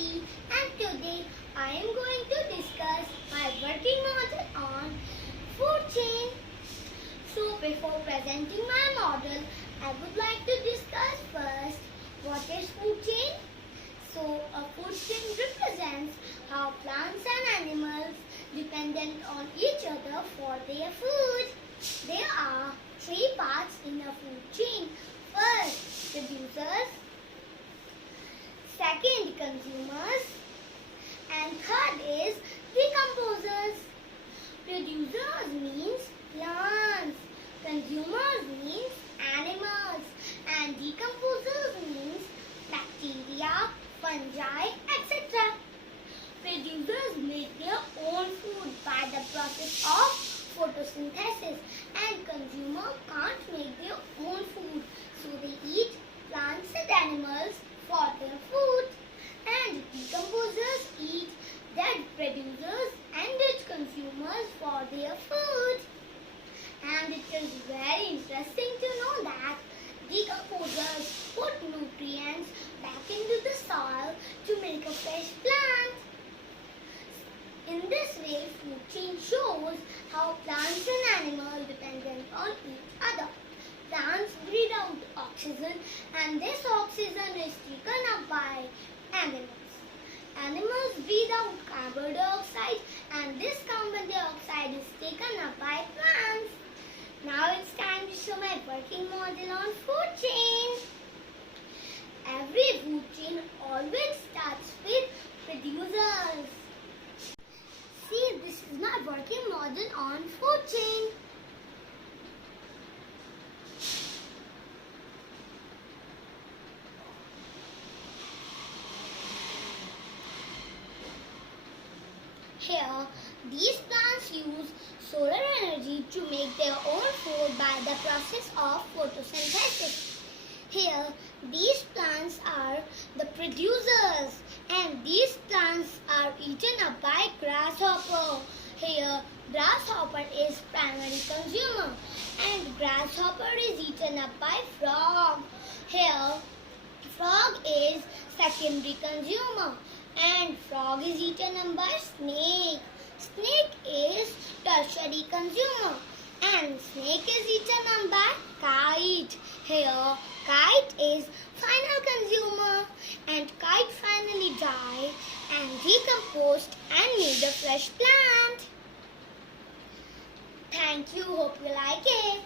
Kruti, and today I am going to discuss my working model on food chain. So before presenting my model, I would like to discuss first what is food chain. So a food chain represents how plants and animals dependent on each other for their food. There are three parts in a food chain. First, producers. Second, consumers. And third is decomposers. Producers means plants. Consumers means animals. And decomposers means bacteria, fungi, etc. Producers make their own food by the process of photosynthesis, and consumers can't make their own food, so they eat plants and animals for their food. And decomposers eat dead producers and dead consumers for their food. And it is very interesting to know that decomposers put nutrients back into the soil to make a fresh plant. In this way, food chain shows how plants and animals dependent on each other. Plants breathe out oxygen, and this oxygen is taken up by animals. Animals breathe out carbon dioxide, and this carbon dioxide is taken up by plants. Now it's time to show my working model on food chain. Every food chain always starts with producers. See, this is my working model on food chain. Here, these plants use solar energy to make their own food by the process of photosynthesis. Here, these plants are the producers, and these plants are eaten up by grasshopper. Here, grasshopper is primary consumer, and grasshopper is eaten up by frog. Here, frog is secondary consumer, and frog is eaten up by snake. Snake is tertiary consumer, and snake is eaten up by kite. Here, kite is final consumer, and kite finally die and decomposed and made a fresh plant. Thank you. Hope you like it.